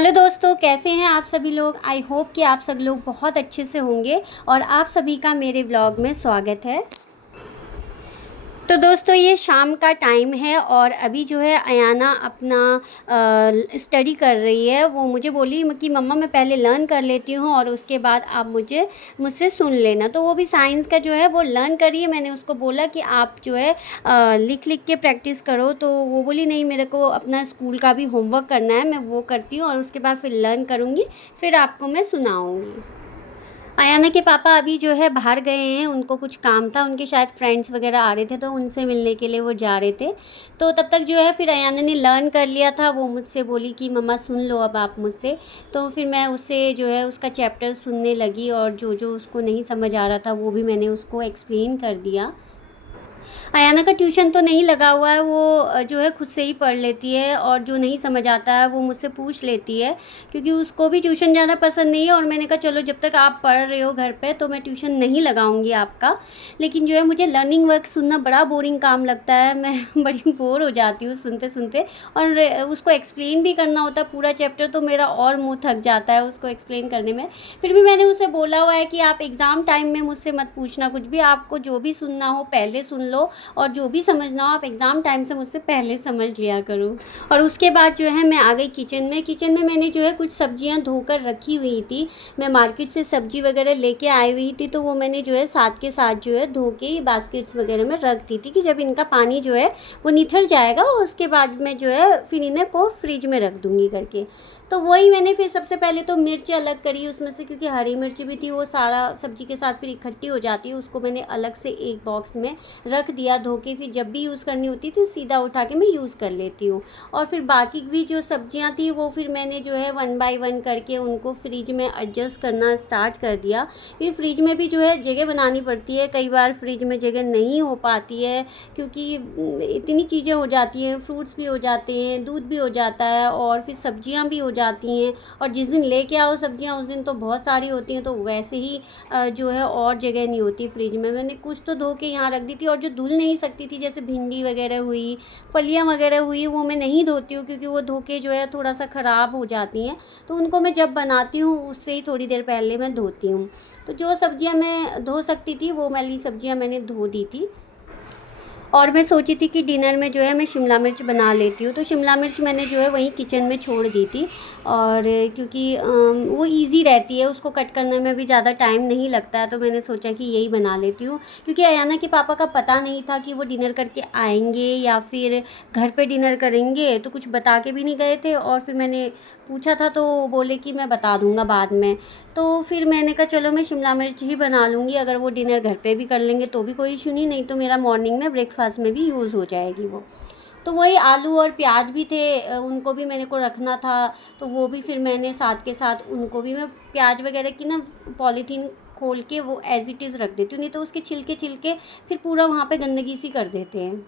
Hello दोस्तों, कैसे हैं आप सभी लोग। आई होप कि आप सब लोग बहुत अच्छे से होंगे और आप सभी का मेरे ब्लॉग में स्वागत है। तो दोस्तों, ये शाम का टाइम है और अभी जो है अयाना अपना स्टडी कर रही है। वो मुझे बोली कि मम्मा मैं पहले लर्न कर लेती हूँ और उसके बाद आप मुझसे सुन लेना। तो वो भी साइंस का जो है वो लर्न कर रही है। मैंने उसको बोला कि आप जो है लिख लिख के प्रैक्टिस करो। तो वो बोली नहीं, मेरे को अपना स्कूल का भी होमवर्क करना है, मैं वो करती हूँ और उसके बाद फिर लर्न करूँगी, फिर आपको मैं सुनाऊँगी। अयाना के पापा अभी जो है बाहर गए हैं, उनको कुछ काम था, उनके शायद फ्रेंड्स वगैरह आ रहे थे तो उनसे मिलने के लिए वो जा रहे थे। तो तब तक जो है फिर अयाना ने लर्न कर लिया था। वो मुझसे बोली कि मम्मा सुन लो अब आप मुझसे। तो फिर मैं उससे जो है उसका चैप्टर सुनने लगी और जो जो उसको नहीं समझ आ रहा था वो भी मैंने उसको एक्सप्लेन कर दिया। अयाना का ट्यूशन तो नहीं लगा हुआ है, वो जो है खुद से ही पढ़ लेती है और जो नहीं समझ आता है वो मुझसे पूछ लेती है, क्योंकि उसको भी ट्यूशन ज़्यादा पसंद नहीं है। और मैंने कहा चलो जब तक आप पढ़ रहे हो घर पे तो मैं ट्यूशन नहीं लगाऊंगी आपका। लेकिन जो है मुझे लर्निंग वर्क सुनना बड़ा बोरिंग काम लगता है, मैं बड़ी बोर हो जाती हूँ सुनते सुनते। और उसको एक्सप्लेन भी करना होता है पूरा चैप्टर, तो मेरा और मुँह थक जाता है उसको एक्सप्लेन करने में। फिर भी मैंने उसे बोला हुआ है कि आप एग्ज़ाम टाइम में मुझसे मत पूछना कुछ भी, आपको जो भी सुनना हो पहले सुन लो और जो भी समझना हो आप एग्ज़ाम टाइम से मुझसे पहले समझ लिया करो। और उसके बाद जो है मैं आ गई किचन में मैंने जो है कुछ सब्जियां धोकर रखी हुई थी। मैं मार्केट से सब्जी वगैरह लेके आई हुई थी, तो वो मैंने जो है साथ के साथ जो है धो के बास्केट्स वगैरह में रख दी थी कि जब इनका पानी जो है वो निथर जाएगा और उसके बाद मैं जो है फिर इन्हें को फ्रिज में रख दूँगी करके। तो वही मैंने फिर सबसे पहले तो मिर्च अलग करी उसमें से, क्योंकि हरी मिर्च भी थी, वो सारा सब्जी के साथ फिर इकट्ठी हो जाती है। उसको मैंने अलग से एक बॉक्स में रख दिया धो के, फिर जब भी यूज़ करनी होती थी सीधा उठा के मैं यूज़ कर लेती हूँ। और फिर बाकी भी जो सब्जियाँ थी वो फिर मैंने जो है 1 बाय 1 करके उनको फ्रिज में एडजस्ट करना स्टार्ट कर दिया। फिर फ्रिज में भी जो है जगह बनानी पड़ती है, कई बार फ्रिज में जगह नहीं हो पाती है क्योंकि इतनी चीज़ें हो जाती हैं, फ्रूट्स भी हो जाते हैं, दूध भी हो जाता है और फिर सब्जियाँ भी हो जाती हैं। और जिस दिन लेके आओ सब्जियाँ उस दिन तो बहुत सारी होती हैं, तो वैसे ही जो है और जगह नहीं होती फ्रिज में। मैंने कुछ तो धो के यहाँ रख दी थी और जो धुल नहीं सकती थी जैसे भिंडी वगैरह हुई, फलियाँ वगैरह हुई, वो मैं नहीं धोती हूँ क्योंकि वो धो के जो है थोड़ा सा ख़राब हो जाती हैं। तो उनको मैं जब बनाती हूँ उससे ही थोड़ी देर पहले मैं धोती हूँ। तो जो सब्जियाँ मैं धो सकती थी वो वाली सब्जियाँ मैंने धो दी थी। और मैं सोची थी कि डिनर में जो है मैं शिमला मिर्च बना लेती हूँ, तो शिमला मिर्च मैंने जो है वहीं किचन में छोड़ दी थी। और क्योंकि वो इजी रहती है, उसको कट करने में भी ज़्यादा टाइम नहीं लगता है, तो मैंने सोचा कि यही बना लेती हूँ। क्योंकि अयाना के पापा का पता नहीं था कि वो डिनर करके आएंगे या फिर घर पे डिनर करेंगे, तो कुछ बता के भी नहीं गए थे। और फिर मैंने पूछा था तो बोले कि मैं बता दूँगा बाद में। तो फिर मैंने कहा चलो मैं शिमला मिर्च ही बना लूँगी, अगर वो डिनर घर पे भी कर लेंगे तो भी कोई इशू नहीं तो मेरा मॉर्निंग में ब्रेकफास्ट में भी यूज़ हो जाएगी वो। तो वही आलू और प्याज भी थे, उनको भी मेरे को रखना था, तो वो भी फिर मैंने साथ के साथ उनको भी मैं प्याज वगैरह की ना पॉलीथीन खोल के वो एज़ इट इज़ रख देती हूँ, नहीं तो उसके छिलके छिलके फिर पूरा वहाँ पे गंदगी सी कर देते हैं।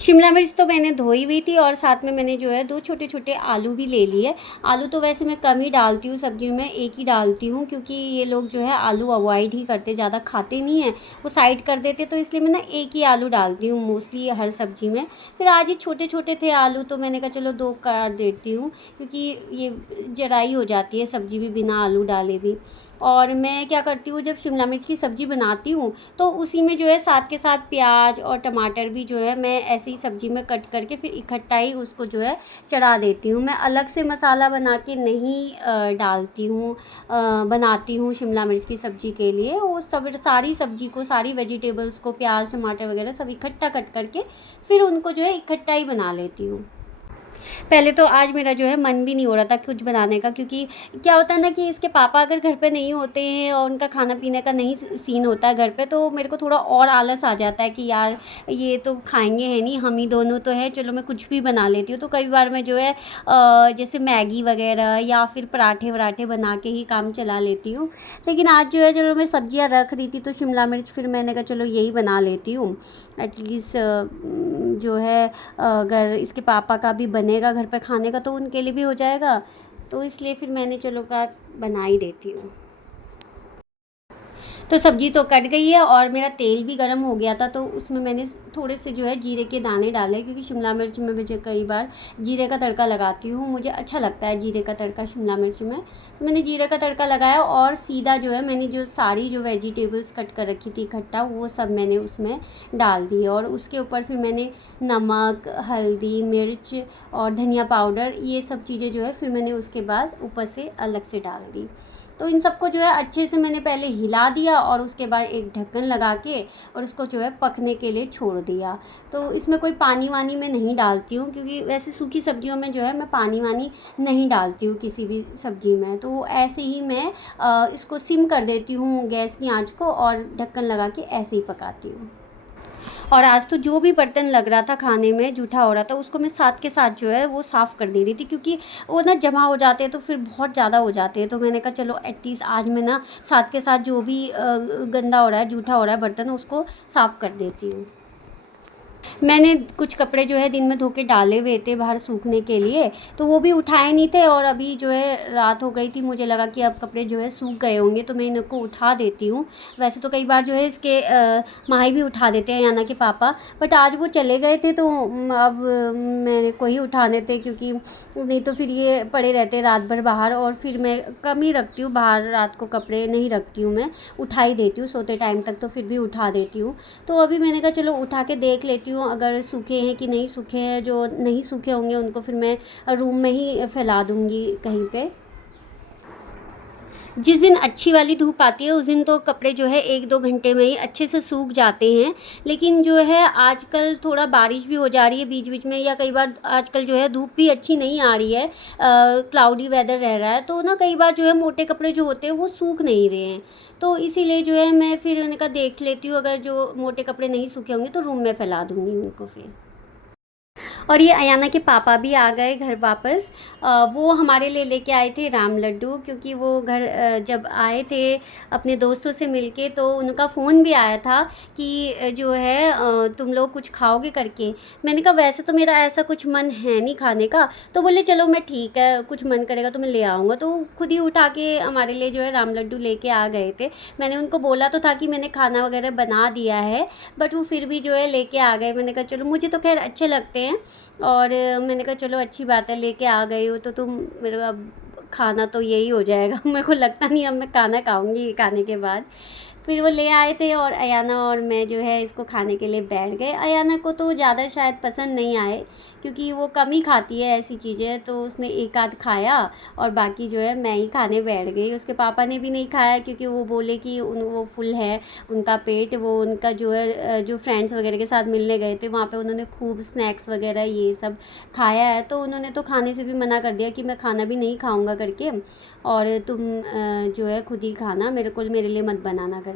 शिमला मिर्च तो मैंने धोई हुई थी और साथ में मैंने जो है 2 छोटे-छोटे आलू भी ले लिए। आलू तो वैसे मैं कम ही डालती हूँ सब्ज़ी में, एक ही डालती हूँ क्योंकि ये लोग जो है आलू अवॉइड ही करते, ज़्यादा खाते नहीं हैं, वो साइड कर देते, तो इसलिए मैं ना एक ही आलू डालती हूँ मोस्टली हर सब्ज़ी में। फिर आज ये छोटे-छोटे थे आलू तो मैंने कहा चलो 2 काट देती हूँ, क्योंकि ये जराई हो जाती है सब्ज़ी भी बिना आलू डाले भी। और मैं क्या करती हूँ जब शिमला मिर्च की सब्ज़ी बनाती हूँ तो उसी में जो है साथ के साथ प्याज और टमाटर भी जो है मैं ऐसे ही सब्ज़ी में कट करके फिर इकट्ठा ही उसको जो है चढ़ा देती हूँ। मैं अलग से मसाला बना के नहीं डालती हूँ, बनाती हूँ शिमला मिर्च की सब्ज़ी के लिए। वो सब सारी सब्ज़ी को, सारी वेजिटेबल्स को, प्याज टमाटर वगैरह सब इकट्ठा कट करके फिर उनको जो है इकट्ठा ही बना लेती हूँ। पहले तो आज मेरा जो है मन भी नहीं हो रहा था कुछ बनाने का, क्योंकि क्या होता है ना कि इसके पापा अगर घर पे नहीं होते हैं और उनका खाना पीने का नहीं सीन होता है घर पे, तो मेरे को थोड़ा और आलस आ जाता है कि यार ये तो खाएंगे है नहीं, हम ही दोनों तो है, चलो मैं कुछ भी बना लेती हूँ। तो कई बार मैं जो है जैसे मैगी वगैरह या फिर पराठे वराठे बना के ही काम चला लेती हूँ। लेकिन आज जो है चलो मैं सब्जियाँ रख रही थी तो शिमला मिर्च फिर मैंने कहा चलो यही बना लेती हूँ। एटलीस्ट जो है अगर इसके पापा का भी बनेगा घर पे खाने का तो उनके लिए भी हो जाएगा, तो इसलिए फिर मैंने चलो का बना ही देती हूँ। तो सब्ज़ी तो कट गई है और मेरा तेल भी गर्म हो गया था, तो उसमें मैंने थोड़े से जो है जीरे के दाने डाले, क्योंकि शिमला मिर्च में मुझे कई बार जीरे का तड़का लगाती हूँ, मुझे अच्छा लगता है जीरे का तड़का शिमला मिर्च में। तो मैंने जीरे का तड़का लगाया और सीधा जो है मैंने जो सारी जो वेजिटेबल्स कट कर रखी थी इकट्ठा, वो सब मैंने उसमें डाल दी और उसके ऊपर फिर मैंने नमक, हल्दी, मिर्च और धनिया पाउडर, ये सब चीज़ें जो है फिर मैंने उसके बाद ऊपर से अलग से डाल दी। तो इन सबको जो है अच्छे से मैंने पहले हिला दिया और उसके बाद एक ढक्कन लगा के और उसको जो है पकने के लिए छोड़ दिया। तो इसमें कोई पानी वानी मैं नहीं डालती हूँ, क्योंकि वैसे सूखी सब्जियों में जो है मैं पानी वानी नहीं डालती हूँ किसी भी सब्ज़ी में। तो ऐसे ही मैं इसको सिम कर देती हूँ गैस की आँच को और ढक्कन लगा के ऐसे ही पकाती हूँ। और आज तो जो भी बर्तन लग रहा था खाने में जूठा हो रहा था, उसको मैं साथ के साथ जो है वो साफ़ कर दे रही थी, क्योंकि वो ना जमा हो जाते हैं तो फिर बहुत ज़्यादा हो जाते हैं। तो मैंने कहा चलो एटलीस्ट आज मैं ना साथ के साथ जो भी गंदा हो रहा है, जूठा हो रहा है बर्तन, उसको साफ़ कर देती हूँ। मैंने कुछ कपड़े जो है दिन में धो के डाले हुए थे बाहर सूखने के लिए, तो वो भी उठाए नहीं थे और अभी जो है रात हो गई थी, मुझे लगा कि अब कपड़े जो है सूख गए होंगे तो मैं इनको उठा देती हूँ। वैसे तो कई बार जो है इसके माही भी उठा देते हैं, याना के पापा, बट आज वो चले गए थे तो अब मेरे को ही उठाने थे, क्योंकि नहीं तो फिर ये पड़े रहते रात भर बाहर, और फिर मैं कम ही रखती हूँ बाहर, रात को कपड़े नहीं रखती हूँ, मैं उठा ही देती हूँ सोते टाइम तक, तो फिर भी उठा देती हूँ। तो अभी मैंने कहा चलो उठा के देख लेती हूँ अगर सूखे हैं कि नहीं सूखे हैं। जो नहीं सूखे होंगे उनको फिर मैं रूम में ही फैला दूँगी कहीं पे। जिस दिन अच्छी वाली धूप आती है उस दिन तो कपड़े जो है 1-2 घंटे में ही अच्छे से सूख जाते हैं, लेकिन जो है आजकल थोड़ा बारिश भी हो जा रही है बीच बीच में, या कई बार आजकल जो है धूप भी अच्छी नहीं आ रही है, क्लाउडी वेदर रह रहा है, तो ना कई बार जो है मोटे कपड़े जो होते हैं वो सूख नहीं रहे हैं। तो इसीलिए जो है मैं फिर उनका देख लेती हूँ, अगर जो मोटे कपड़े नहीं सूखे होंगे तो रूम में फैला दूँगी उनको फिर। और ये अयाना के पापा भी आ गए घर वापस। वो हमारे लिए लेके आए थे राम लड्डू, क्योंकि वो घर जब आए थे अपने दोस्तों से मिलके तो उनका फ़ोन भी आया था कि जो है तुम लोग कुछ खाओगे करके। मैंने कहा वैसे तो मेरा ऐसा कुछ मन है नहीं खाने का, तो बोले चलो मैं ठीक है, कुछ मन करेगा तो मैं ले आऊँगा। तो खुद ही उठा के हमारे लिए जो है राम लड्डू लेके आ गए थे। मैंने उनको बोला तो था कि मैंने खाना वगैरह बना दिया है, बट वो फिर भी जो है लेके आ गए। मैंने कहा चलो, मुझे तो खैर अच्छे लगते हैं, और मैंने कहा चलो अच्छी बात है, लेके आ गई हो तो तुम मेरे को अब खाना तो यही हो जाएगा। मेरे को लगता नहीं अब मैं खाना खाऊंगी खाने के बाद। फिर वो ले आए थे और अयाना और मैं जो है इसको खाने के लिए बैठ गए। अयाना को तो ज़्यादा शायद पसंद नहीं आए, क्योंकि वो कम ही खाती है ऐसी चीज़ें, तो उसने एक आध खाया और बाकी जो है मैं ही खाने बैठ गई। उसके पापा ने भी नहीं खाया, क्योंकि वो बोले कि वो फुल है उनका पेट। वो उनका जो है जो फ्रेंड्स वगैरह के साथ मिलने गए थे वहाँ पे उन्होंने खूब स्नैक्स वगैरह ये सब खाया है, तो उन्होंने तो खाने से भी मना कर दिया कि मैं खाना भी नहीं खाऊंगा करके, और तुम जो है खुद ही खाना, मेरे लिए मत बनाना करके।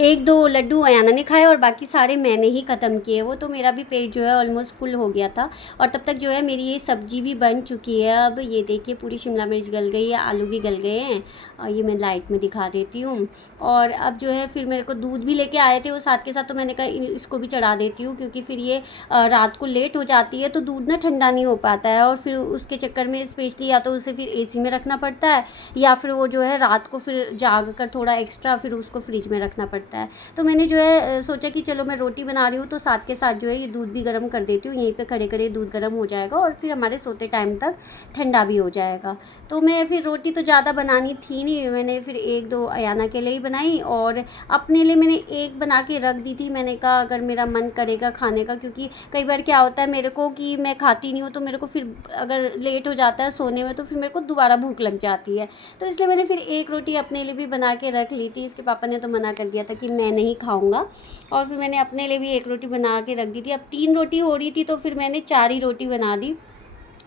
1-2 लड्डू अयाना ने खाए और बाकी सारे मैंने ही ख़त्म किए। वो तो मेरा भी पेट जो है ऑलमोस्ट फुल हो गया था, और तब तक जो है मेरी ये सब्ज़ी भी बन चुकी है। अब ये देखिए पूरी शिमला मिर्च गल गई है, आलू भी गल गए हैं, और ये मैं लाइट में दिखा देती हूँ। और अब जो है फिर मेरे को दूध भी लेके आए थे वो साथ के साथ, तो मैंने कहा इसको भी चढ़ा देती हूँ, क्योंकि फिर ये रात को लेट हो जाती है तो दूध ना ठंडा नहीं हो पाता है, और फिर उसके चक्कर में स्पेशली या तो उसे फिर एसी में रखना पड़ता है, या फिर वो जो है रात को फिर जाग कर थोड़ा एक्स्ट्रा फिर उसको फ्रिज में रखना पड़ता है। तो मैंने जो है सोचा कि चलो मैं रोटी बना रही हूँ तो साथ के साथ जो है ये दूध भी गर्म कर देती हूँ, यहीं पे खड़े खड़े दूध गर्म हो जाएगा और फिर हमारे सोते टाइम तक ठंडा भी हो जाएगा। तो मैं फिर रोटी तो ज़्यादा बनानी थी नहीं, मैंने फिर 1-2 अयाना के लिए ही बनाई, और अपने लिए मैंने एक बना के रख दी थी। मैंने कहा अगर मेरा मन करेगा खाने का, क्योंकि कई बार क्या होता है मेरे को कि मैं खाती नहीं हूँ, तो मेरे को फिर अगर लेट हो जाता है सोने में तो फिर मेरे को दोबारा भूख लग जाती है। तो इसलिए मैंने फिर एक रोटी अपने लिए भी बना के रख ली थी। इसके पापा ने तो मना कर दिया था कि मैं नहीं खाऊंगा, और फिर मैंने अपने लिए भी एक रोटी बना के रख दी थी। अब 3 रोटी हो रही थी तो फिर मैंने 4 ही रोटी बना दी,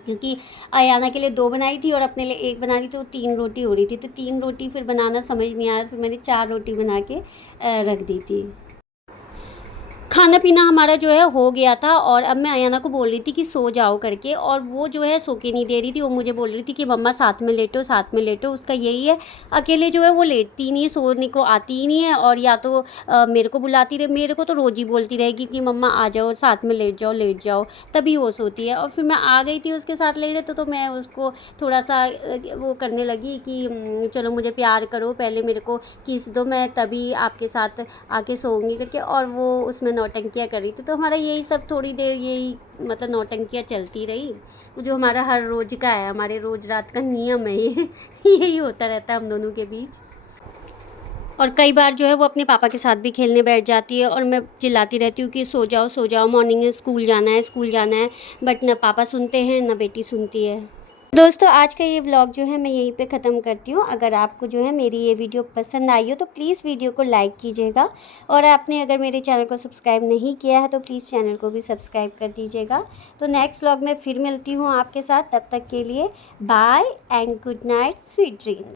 क्योंकि अयाना के लिए 2 बनाई थी और अपने लिए 1 बना रही थी, तो 3 रोटी हो रही थी। तो 3 रोटी फिर बनाना समझ नहीं आया, फिर मैंने 4 रोटी बना के रख दी थी। खाना पीना हमारा जो है हो गया था और अब मैं अयाना को बोल रही थी कि सो जाओ करके, और वो जो है सो के नहीं दे रही थी। वो मुझे बोल रही थी कि मम्मा साथ में लेटो, साथ में लेटो। उसका यही है, अकेले जो है वो लेटती नहीं है, सोने को आती ही नहीं है, और या तो मेरे को बुलाती रहे। मेरे को तो रोज़ ही बोलती रहेगी कि मम्मा आ जाओ, साथ में लेट जाओ, लेट जाओ, तभी वो सोती है। और फिर मैं आ गई थी उसके साथ लेटने, तो मैं उसको थोड़ा सा वो करने लगी कि चलो मुझे प्यार करो, पहले मेरे को किस दो, मैं तभी आपके साथ आके सोऊंगी करके। और वो उसमें नौटंकियाँ कर रही थी। तो हमारा यही सब थोड़ी देर यही मतलब नौटंकियाँ चलती रही, जो हमारा हर रोज़ का है, हमारे रोज़ रात का नियम है ये। यही होता रहता है हम दोनों के बीच। और कई बार जो है वो अपने पापा के साथ भी खेलने बैठ जाती है, और मैं चिल्लाती रहती हूँ कि सो जाओ, सो जाओ, मॉर्निंग में स्कूल जाना है, स्कूल जाना है। बट ना पापा सुनते हैं ना बेटी सुनती है। दोस्तों, आज का ये व्लॉग जो है मैं यहीं पे ख़त्म करती हूँ। अगर आपको जो है मेरी ये वीडियो पसंद आई हो तो प्लीज़ वीडियो को लाइक कीजिएगा, और आपने अगर मेरे चैनल को सब्सक्राइब नहीं किया है तो प्लीज़ चैनल को भी सब्सक्राइब कर दीजिएगा। तो नेक्स्ट व्लॉग में फिर मिलती हूँ आपके साथ, तब तक के लिए bye and good night, sweet dream.